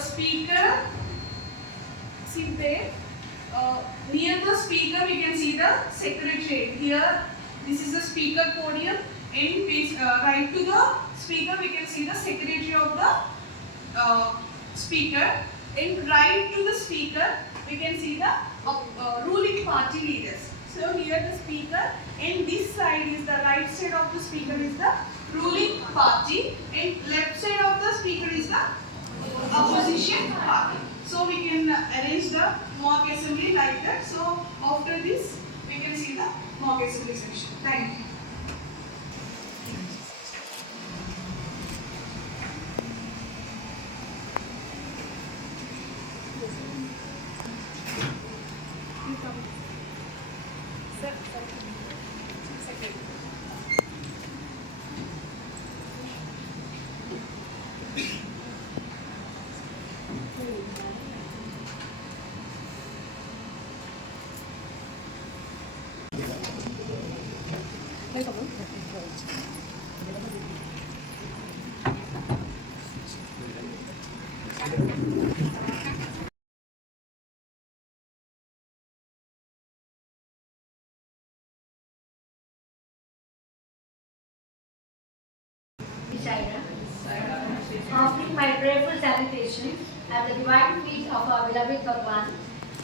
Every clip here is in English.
speaker. See there. Near the speaker we can see the secretariat. Here this is the speaker podium, and right to the speaker we can see the secretary of the speaker, and right to the speaker we can see the ruling party leaders. So here the speaker, and this side is the right side of the speaker is the ruling party, and left side of the speaker is the opposition party. So we can arrange the mock assembly like that. So after this we can see the mock assembly session. Thank you. Offering my prayerful salutation at the divine feet of our beloved Bhagwan,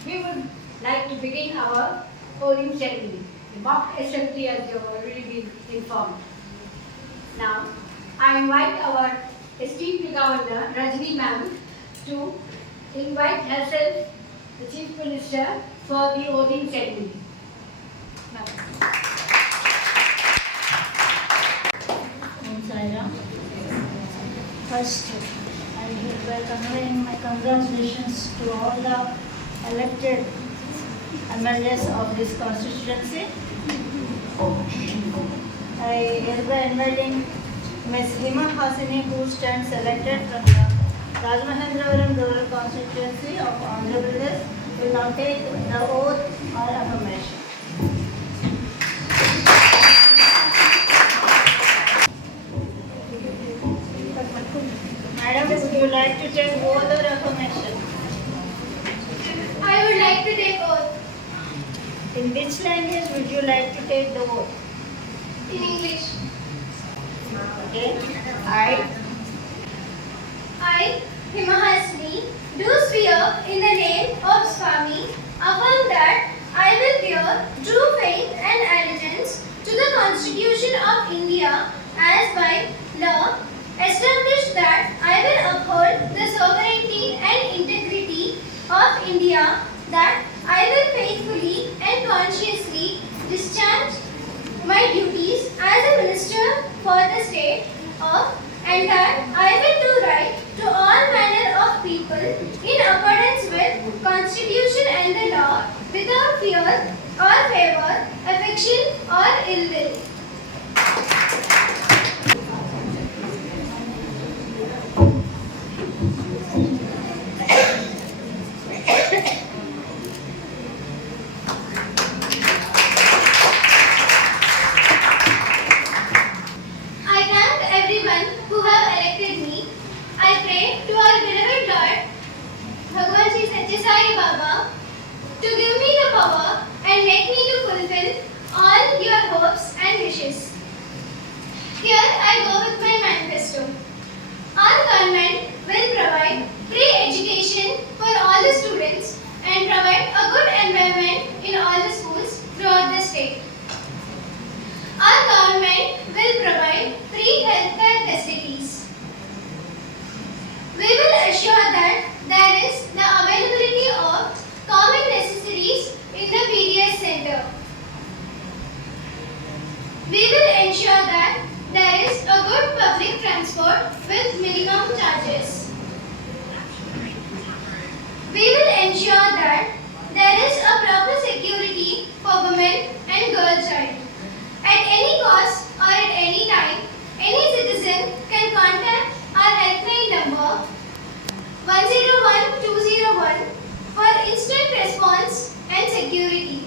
we would like to begin our polling ceremony, the mock assembly as you have already been informed. Now, I invite our esteemed Governor, Rajni Ma'am, to invite herself, the Chief Minister, for the voting ceremony. First, I hereby conveying my congratulations to all the elected MLAs of this constituency. I hereby inviting Ms. Hima Hasini, who stands elected from the Rajmahendravaram rural constituency of Andhra Pradesh, will now take the oath or affirmation. Madam, would you like to take oath or affirmation? I would like to take oath. In which language would you like to take the oath? In English. Okay. I, Hima Hasini, do swear in the name of Swami, affirm that I will bear true faith and allegiance to the Constitution of India as by law, establish that I will uphold the sovereignty and integrity of India, that I will faithfully and conscientiously discharge my duties as a minister for the state of, and that I will do right to all manner of people in accordance with Constitution and the law, without fear or favor, affection or ill will. I thank everyone who have elected me. I pray to our beloved Lord, Bhagwan Sri Satya Sai Baba, to give me the power and make me to fulfill all your hopes and wishes. Here I go with my manifesto. Our government will provide free education for all the students and provide a good environment in all the schools throughout the state. Our government will provide free healthcare facilities. We will ensure that there is the availability of common necessaries in the PDS center. We will ensure that there is a good public transport with minimum charges. We will ensure that there is a proper security for women and girl child. At any cost or at any time, any citizen can contact our helpline number 101201 for instant response and security.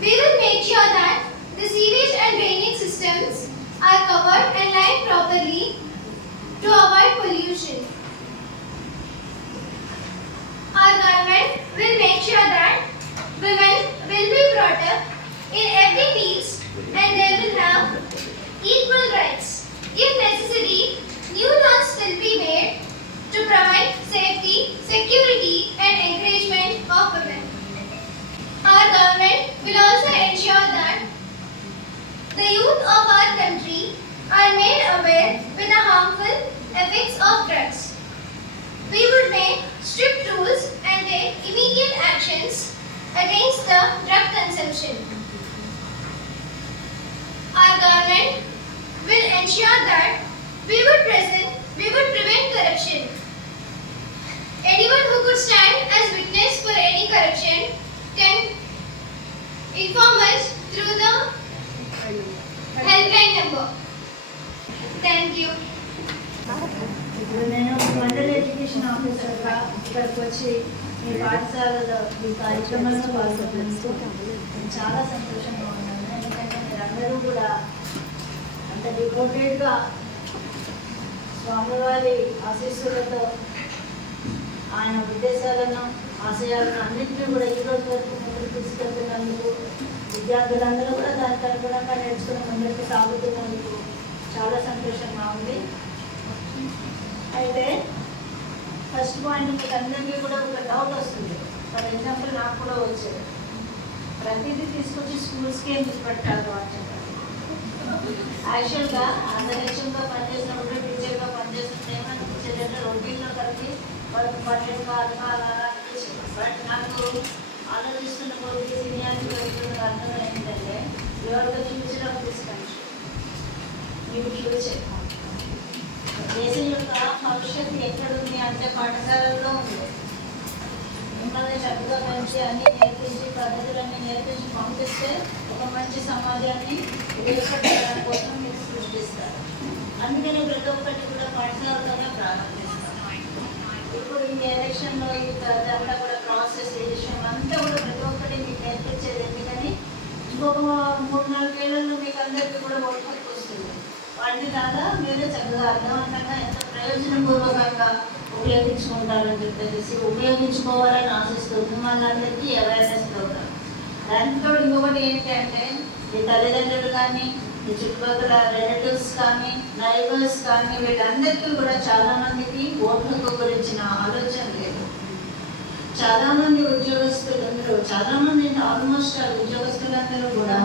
We will make sure that the sewage and drainage systems are covered and lined properly to avoid pollution. we would prevent corruption. Anyone who could stand as witness for any corruption can inform us through the helpline number. Thank you. ఇప్పుడు నేను mandal education ఆఫీసర్గా ఇక్కడికి వచ్చి మీ పాఠశాలలో ఈ కార్యక్రమంలో పాల్గొన్నందుకు నేను చాలా సంతోషంగా ఉన్నాను. ఎందుకంటే మీరందరూ కూడా అంత డివోటెడ్గా స్వామివారి ఆశీస్సులతో ఆయన ఉద్దేశాలను ఆశయాలను అన్నింటినీ కూడా ఈ రోజు వరకు ముందుకు తీసుకెళ్తున్నందుకు, విద్యార్థులందరూ కూడా దానికి అనుగుణంగా నేర్చుకుని ముందుకు సాగుతున్నందుకు చాలా సంతోషంగా ఉంది. అయితే ఫస్ట్ పాయింట్ మీకు అందరికీ కూడా ఒక డౌట్ వస్తుంది. ఫర్ ఎగ్జాంపుల్ నాకు కూడా వచ్చేది, ప్రతిదీ తీసుకొచ్చి స్కూల్స్కి ఎందుకు పెట్టాలి అంటే యాక్చువల్గా అంతరిక్షంగా పనిచేసినప్పుడు టీచర్గా పనిచేస్తుంటే ఏమనిపించేదంటే రొటీన్లో కలిపి వాళ్ళకి పట్టేగా అలా అనిపించింది. బట్ నాకు ఆలోచిస్తున్న కొద్ది సీనియారిటీ పెరుగుతున్న అర్థం ఏంటంటే ఎవరితో ఫ్యూచర్ ఆఫ్ దిస్ కంట్రీ, మీకు ఫ్యూచర్ దేశం యొక్క భవిష్యత్తు ఎక్కడుంది అంటే పాఠశాలల్లో ఉంది. మిమ్మల్ని చక్కగా పెంచి అన్నీ నేర్పించి పద్ధతులన్నీ నేర్పించి పంపిస్తే ఒక మంచి సమాజాన్ని ఏర్పడడం కోసం మీరు సృష్టిస్తారు. అందుకని ప్రతి ఒక్కటి కూడా పాఠశాలలోనే ప్రారంభిస్తారు. ఇప్పుడు ఈ ఎలక్షన్లో ఇదంతా కూడా ప్రాసెస్ ఈ విషయం అంతా కూడా ప్రతి ఒక్కటి మీకు నేర్పించేది. ఎందుకని ఇంకొక 3-4 ఏళ్లలో మీకు అందరికీ కూడా ఓటు హక్కు వస్తుంది. వాటిని కాదా మీరు చక్కగా అర్థవంతంగా ఎంత ప్రయోజనపూర్వకంగా ఉపయోగించుకుంటారని చెప్పేసి ఉపయోగించుకోవాలని ఆశిస్తుంది. వాళ్ళందరికీ అవేర్నెస్ ప్రోగ్రామ్. దాంట్లో ఇంకొకటి ఏంటంటే మీ తల్లిదండ్రులు కానీ, మీ చుట్టుపక్కల రిలేటివ్స్ కానీ, నైబర్స్ కానీ వీళ్ళందరికీ కూడా చాలామందికి ఓటు హక్కు గురించిన ఆలోచన లేదు. చాలామంది ఉద్యోగస్తులందరూ, చాలామంది ఆల్మోస్ట్ ఉద్యోగస్తులందరూ కూడా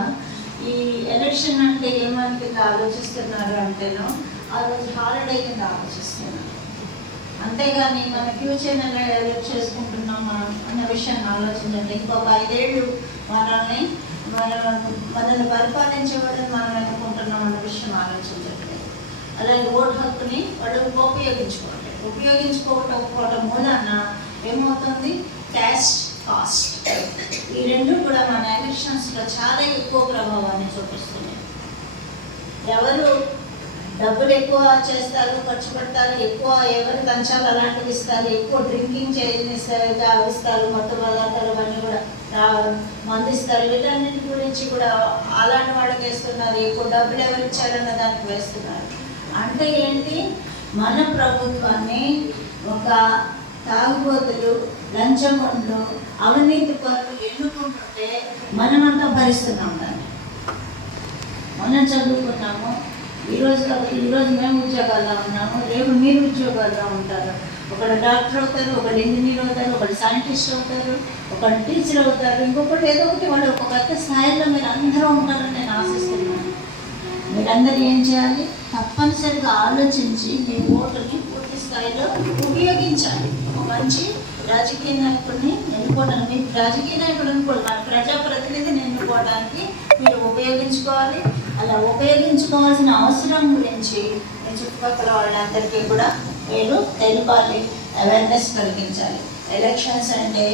ఈ ఎలక్షన్ అంటే ఏమని కింద ఆలోచిస్తున్నారు అంటేనో ఆ రోజు హాలిడే కింద ఆలోచిస్తున్నారు. అంతేగాని మన ఫ్యూచర్ డెవలప్ చేసుకుంటున్నాం మనం అన్న విషయాన్ని ఆలోచించండి. ఇంకొక 5 ఏళ్ళు మనల్ని పరిపాలించేవాళ్ళని మనం అనుకుంటున్నాం అన్న విషయం ఆలోచించట్లేదు. అలాగే ఓటు హక్కుని వాళ్ళు ఉపయోగించుకోవటం మూలాన ఏమవుతుంది, క్యాస్ట్ కాస్ట్ ఈ రెండు కూడా మన ఎలక్షన్స్లో చాలా ఎక్కువ ప్రభావాన్ని చూపిస్తున్నాయి. ఎవరు డబ్బులు ఎక్కువ చేస్తారు, ఖర్చు పెడతారు, ఎక్కువ ఎవరు లంచాలు అలాంటివి ఇస్తారు, ఎక్కువ డ్రింకింగ్ ఇస్తారు, మొత్తం పదార్థాలు అవన్నీ కూడా మందిస్తారు, వీటన్నిటి గురించి కూడా అలాంటి వాళ్ళకి వేస్తున్నారు. ఎక్కువ డబ్బులు ఎవరు ఇచ్చారన్న దానికి వేస్తున్నారు. అంటే ఏంటి, మన ప్రభుత్వాన్ని ఒక తాగుబోతులు, లంచగొండ్లు, అవినీతి పరులు ఎన్నుకుంటుంటే మనమంతా భరిస్తున్నాం. దాన్ని మనం చదువుకున్నాము, ఈరోజు మేము ఉద్యోగాల్లో ఉన్నాము, రేపు మీరు ఉద్యోగాల్లో ఉంటారు. ఒకడు డాక్టర్ అవుతారు, ఒకడు ఇంజనీర్ అవుతారు, ఒకడు సైంటిస్ట్ అవుతారు, ఒకడు టీచర్ అవుతారు, ఇంకొకటి ఏదో ఒకటి వాళ్ళు ఒక పెద్ద స్థాయిలో మీరు అందరూ ఉంటారని నేను ఆశిస్తున్నాను. మీరందరూ ఏం చేయాలి, తప్పనిసరిగా ఆలోచించి మీ ఓటుని పూర్తి స్థాయిలో ఉపయోగించాలి. ఒక మంచి రాజకీయ నాయకుడిని ఎన్నుకోవడానికి, మీరు రాజకీయ నాయకుడు అనుకోవాలి, మన ప్రజాప్రతినిధిని ఎన్నుకోవడానికి మీరు ఉపయోగించుకోవాలి. అలా ఉపయోగించుకోవాల్సిన అవసరం గురించి మీ చుట్టుపక్కల వాళ్ళందరికీ కూడా మీరు తెలిపాలి, అవేర్నెస్ కలిగించాలి. ఎలక్షన్స్ అంటే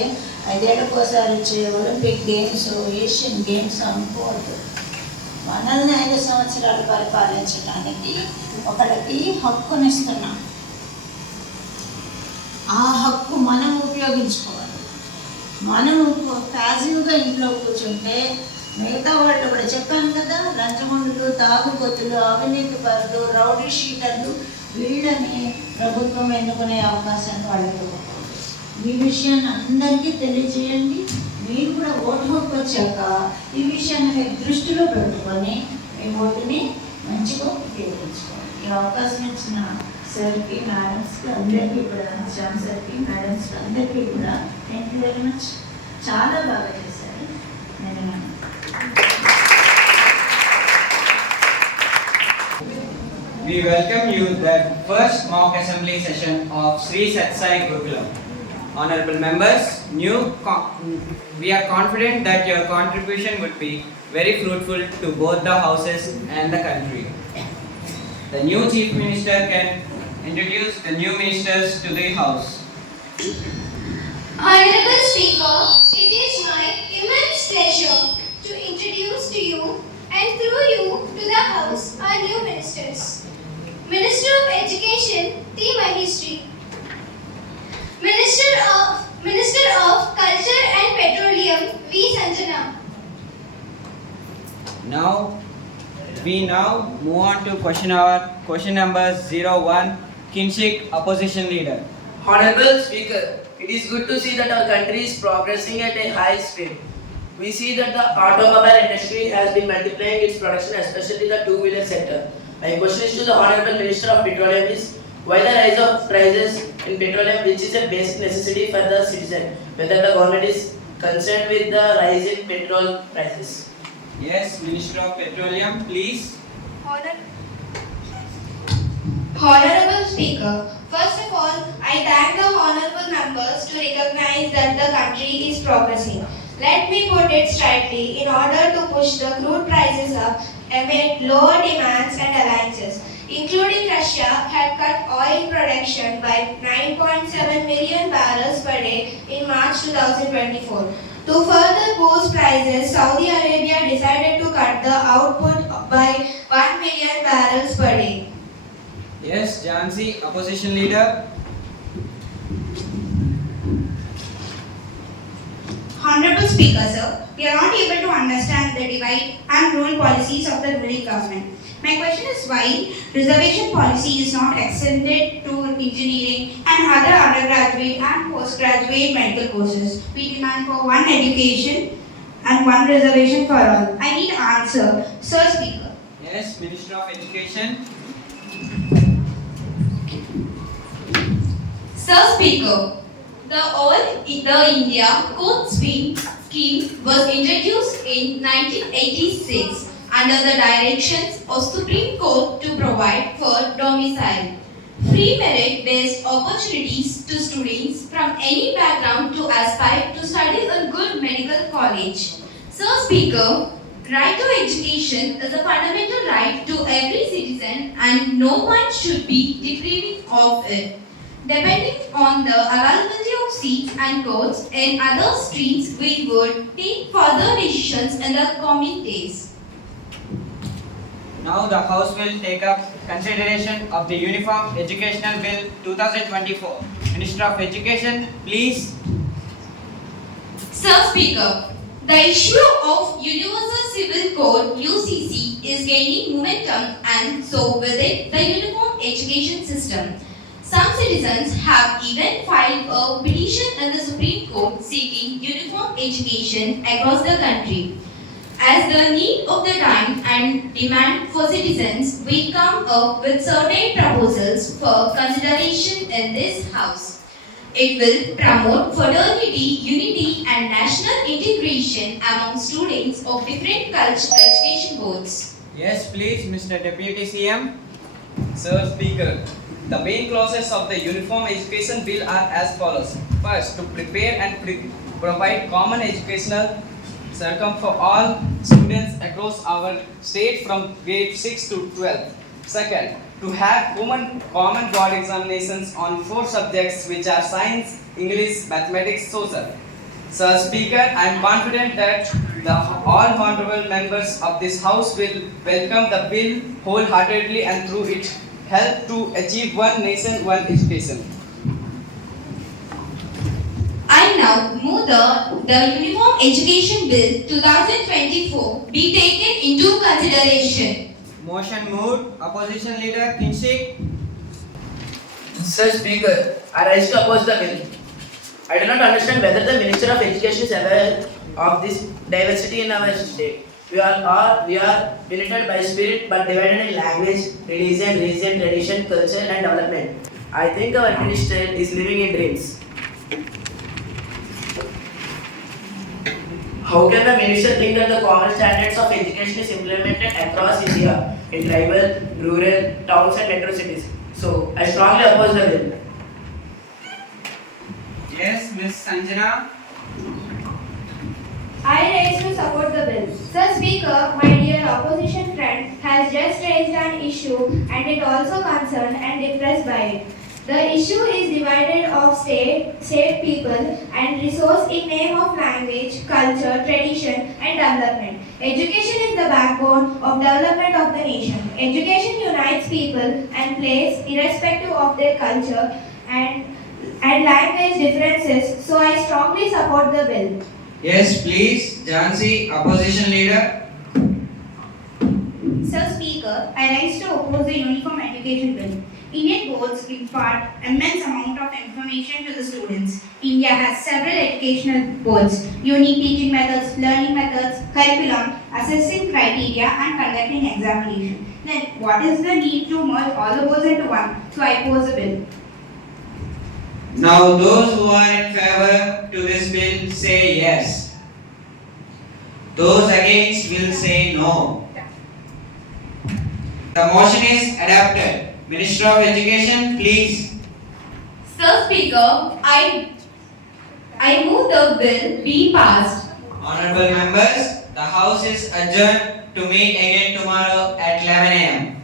5 ఏళ్ళకోసారి వచ్చే ఒలింపిక్ గేమ్స్, ఏషియన్ గేమ్స్ అనుకోవద్దు. మనల్ని 5 సంవత్సరాలు పరిపాలించడానికి ఒకరికి హక్కునిస్తున్నాం. ఆ హక్కు మనం ఉపయోగించుకోవాలి. మనం ప్యాసివ్గా ఇంట్లో కూర్చుంటే మిగతా వాళ్ళు కూడా చెప్పాను కదా, లంచగొండులు, తాగుబోతులు, అవినీతి పరులు, రౌడీ షీటర్లు వీళ్ళని ప్రభుత్వం ఎన్నుకునే అవకాశాన్ని వాళ్ళకి. ఈ విషయాన్ని అందరికీ తెలియజేయండి. మీరు కూడా ఓటు హక్కు వచ్చాక ఈ విషయాన్ని మీరు దృష్టిలో పెట్టుకొని మీ ఓటుని మంచిగా ఉపయోగించుకోవాలి. ఈ అవకాశం ఇచ్చిన సార్కి, మేడమ్స్కి అందరికీ కూడా, శ్యామ్ సార్కి, మేడమ్స్కి అందరికీ కూడా థ్యాంక్ యూ వెరీ మచ్. చాలా బాగా చేశారు. నేను We welcome you the first mock assembly session of Sri Satsai Gurukulam. Honorable members, we are confident that your contribution would be very fruitful to both the houses and the country. the new Chief Minister can introduce the new ministers to the House. Honorable Speaker, it is my immense pleasure to introduce to you and through you to the House our new ministers. Minister of Education, T. Maheshri. Minister of Culture and Petroleum, V. Sanjana. We now move on to question number 01, Kinshik, Opposition Leader. Honorable Speaker, it is good to see that our country is progressing at a high speed. We see that the automobile industry has been multiplying its production, especially the two-wheeler sector. My question is to the Honorable Minister of Petroleum is, why the rise of prices in petroleum, which is a basic necessity for the citizen, whether the government is concerned with the rise in petrol prices? Yes, Minister of Petroleum, please. Honorable Speaker, first of all, I thank the honorable members to recognize that the country is progressing. Let me put it straightly, in order to push the crude prices up amid lower demands and alliances, including Russia, had cut oil production by 9.7 million barrels per day in March 2024. To further boost prices, Saudi Arabia decided to cut the output by 1 million barrels per day. Yes, Jhansi, Opposition Leader. Honorable Speaker, sir, we are not able to understand the divide and rule policies of the ruling government. My question is why reservation policy is not extended to engineering and other undergraduate and postgraduate medical courses. We demand for one education and one reservation for all. I need an answer, Sir Speaker. Yes, Minister of Education. Sir Speaker, the India Code Scheme was introduced in 1986 under the directions of Supreme Court to provide for domicile, free merit-based opportunities to students from any background to aspire to study a good medical college. Sir Speaker, right to education is a fundamental right to every citizen and no one should be deprived of it. Depending on the availability of seats and courts in other streams, we would take further decisions in the coming days. Now the House will take up consideration of the Uniform Educational Bill 2024. Minister of Education, please. Sir Speaker, the issue of Universal Civil Code UCC is gaining momentum and so with it the uniform education system. Some citizens have even filed a petition in the Supreme Court seeking uniform education across the country. As the need of the time and demand for citizens, we come up with certain proposals for consideration in this House. It will promote fraternity, unity and national integration among students of different cultural education boards. Yes, please, Mr. Deputy CM. Sir Speaker, the main clauses of the Uniform Education Bill are as follows. First, to prepare and provide common educational circum for all students across our state from grade 6 to 12. Second, to have common board examinations on 4 subjects which are science, English, mathematics, social. Sir Speaker, I am confident that all honorable members of this House will welcome the bill wholeheartedly and through it help to achieve one nation, one education. I now move the Uniform Education Bill 2024 be taken into consideration. Motion moved. Opposition Leader Kinshik. Sir Speaker, I rise to oppose the bill. I do not understand whether the Minister of Education is aware of this diversity in our state. We are united by spirit but divided in language, religion, tradition, culture and development. I think our minister is living in dreams. How can the minister think that the common standards of education is implemented across India in tribal, rural, towns and metro cities? So, I strongly oppose the bill. Yes, Ms. Sanjana. I raise to support the bill. Sir Speaker, my dear opposition friend has just raised an issue and it also concerned and depressed by it. The issue is divided of state people and resource in name of language, culture, tradition and development. Education is the backbone of development of the nation. Education unites people and place irrespective of their culture and language differences, so I strongly support the bill. Yes, please, Jhansi, opposition leader. Sir Speaker, I rise to oppose the Uniform Education Bill. Indian boards impart immense amount of information to the students. India has several educational boards, unique teaching methods, learning methods, curriculum, assessing criteria and conducting examination. Then what is the need to merge all the boards into one? So I oppose the bill. Now those who are in favor to this bill say yes. Those against will say no. The motion is adopted. Minister of Education, please. Sir Speaker, I move the bill be passed. Honorable members, the House is adjourned to meet again tomorrow at 11 a.m.